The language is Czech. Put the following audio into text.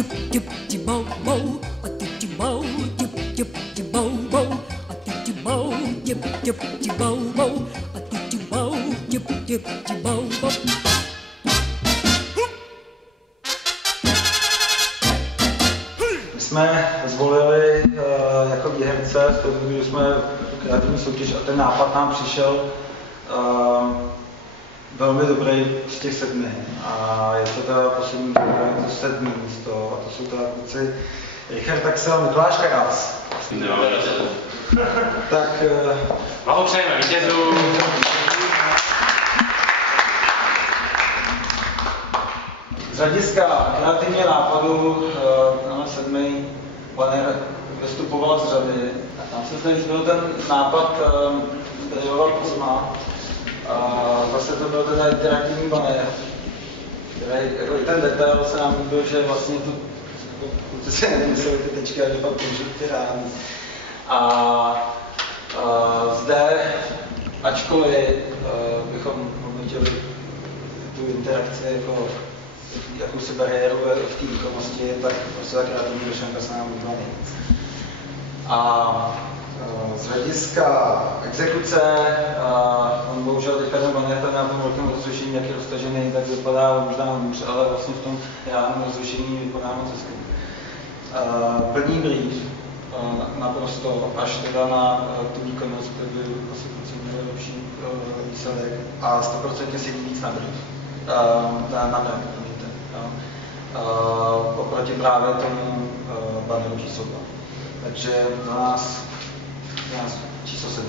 My jsme zvolili jako výherce v tom, když jsme kreativní soutěž a ten nápad nám přišel velmi dobrý z těch 7. A je to teda poslední, to 7. místo a to jsou teda kluci Richard Taxel, Mikuláš Karas. Tak blahopřejeme vítězům. Z hlediska kreativního nápadu na 7. banner vystupoval z řady. Tam se zde, když byl ten nápad Zdržoval Kuzma. Vlastně to byl ten interaktivní banner, který, jako i ten detail se nám líbil, že vlastně tu kluci si nemysleli ty tečky, ale že pak použili ty rány. A zde, ačkoliv bychom hodnotili tu interakci jako jakousi bariéru v té výkonnosti, tak prostě ta kreativní myšlenka se nám líbila nejvíc. A z hlediska exekuce, on bohužel teďka ten banner tady na tom velkém rozlišení, jak je roztažený, tak vypadá možná hůř, ale vlastně v tom reálném rozlišení vypadá moc hezky. Plný brief, naprosto, až teda na tu výkonnost, kde by asi měli lepší výsledek a 100% si víc na brief, na brand, oproti právě tomu banneru číslo 2. Takže do nás číslo 7.